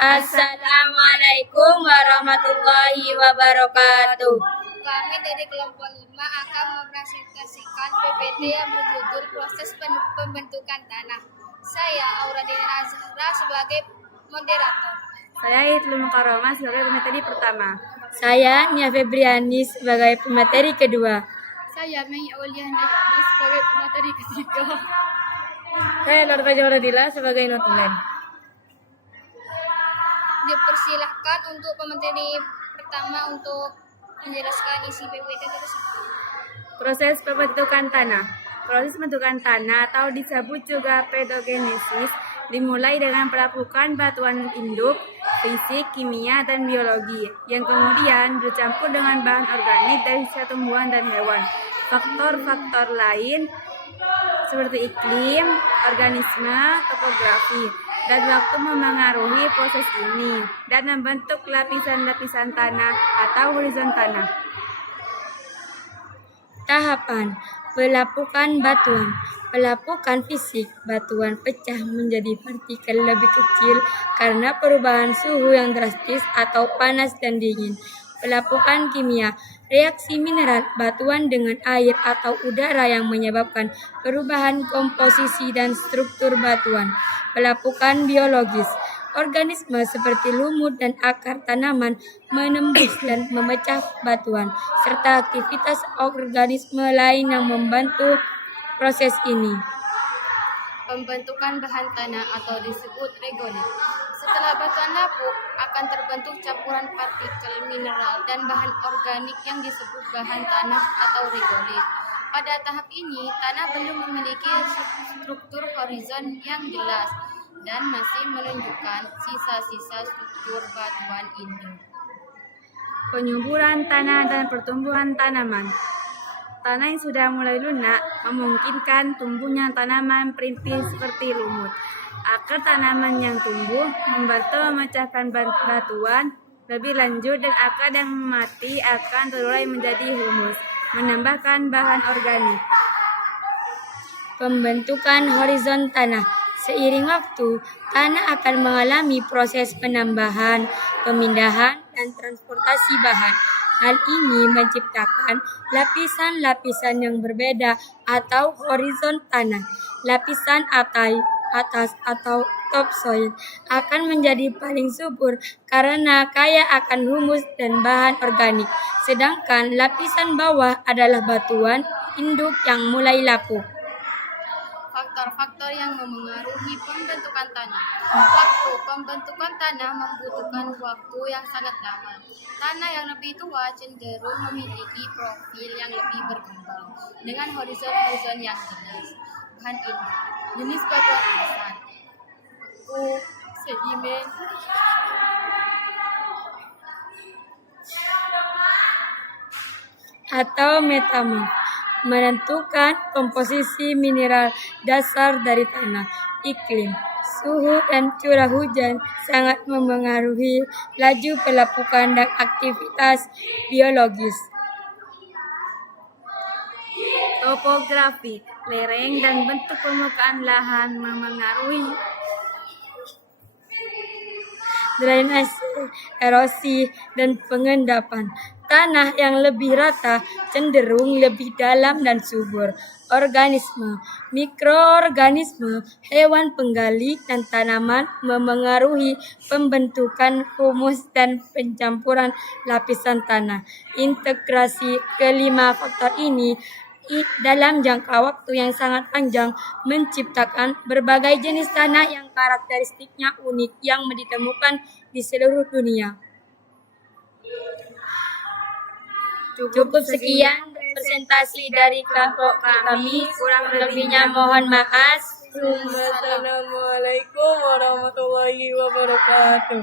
Assalamualaikum warahmatullahi wabarakatuh. Kami dari kelompok 5 akan mempresentasikan PPT yang berjudul Proses Pembentukan Tanah. Saya Auradina Zahra sebagai moderator. Saya Ibnu Mukarramah sebagai pemateri pertama. Saya Nia Febriani sebagai pemateri kedua. Saya Mei Auliana sebagai pemateri ketiga. Saya Lorta Jauradila sebagai notulen. Dipersilahkan untuk pemateri pertama untuk menjelaskan isi PPT tersebut. Proses pembentukan tanah. Proses pembentukan tanah atau disebut juga pedogenesis dimulai dengan pelapukan batuan induk, fisik, kimia, dan biologi yang kemudian bercampur dengan bahan organik dari sisa tumbuhan dan hewan. Faktor-faktor lain seperti iklim, organisme, topografi, dan waktu memengaruhi proses ini dan membentuk lapisan-lapisan tanah atau horizon tanah. Tahapan pelapukan batuan. Pelapukan fisik, batuan pecah menjadi partikel lebih kecil karena perubahan suhu yang drastis atau panas dan dingin. Pelapukan kimia, reaksi mineral batuan dengan air atau udara yang menyebabkan perubahan komposisi dan struktur batuan. Pelapukan biologis, organisme seperti lumut dan akar tanaman menembus dan memecah batuan, serta aktivitas organisme lain yang membantu proses ini. Pembentukan bahan tanah atau disebut regolit. Setelah batuan lapuk, akan terbentuk campuran partikel mineral dan bahan organik yang disebut bahan tanah atau regolit. Pada tahap ini, tanah belum memiliki struktur horizon yang jelas dan masih menunjukkan sisa-sisa struktur batuan induk. Penyuburan tanah dan pertumbuhan tanaman. Tanah yang sudah mulai lunak memungkinkan tumbuhnya tanaman perintis seperti lumut. Akar tanaman yang tumbuh membantu memecahkan batuan lebih lanjut dan akar yang mati akan terurai menjadi humus, menambahkan bahan organik. Pembentukan horizon tanah. Seiring waktu, tanah akan mengalami proses penambahan, pemindahan, dan transportasi bahan. Hal ini menciptakan lapisan-lapisan yang berbeda atau horizon tanah. Lapisan atas atau topsoil akan menjadi paling subur karena kaya akan humus dan bahan organik. Sedangkan lapisan bawah adalah batuan induk yang mulai lapuk. Faktor-faktor yang memengaruhi pembentukan tanah. Waktu pembentukan tanah membutuhkan waktu yang sangat lama. Tanah yang lebih tua cenderung memiliki profil yang lebih berkembang dengan horizon-horizon yang jelas. Bahan induk, jenis batuan asan, sedimen, atau metamorf, menentukan komposisi mineral dasar dari tanah. Iklim, suhu dan curah hujan sangat memengaruhi laju pelapukan dan aktivitas biologis. Topografi, lereng dan bentuk permukaan lahan memengaruhi drainase, erosi, dan pengendapan. Tanah yang lebih rata cenderung lebih dalam dan subur. Organisme, mikroorganisme, hewan penggali, dan tanaman memengaruhi pembentukan humus dan pencampuran lapisan tanah. Integrasi kelima faktor ini dalam jangka waktu yang sangat panjang menciptakan berbagai jenis tanah yang karakteristiknya unik yang ditemukan di seluruh dunia. Cukup sekian presentasi dari kelompok kami, kurang lebihnya mohon maaf. Assalamualaikum warahmatullahi wabarakatuh.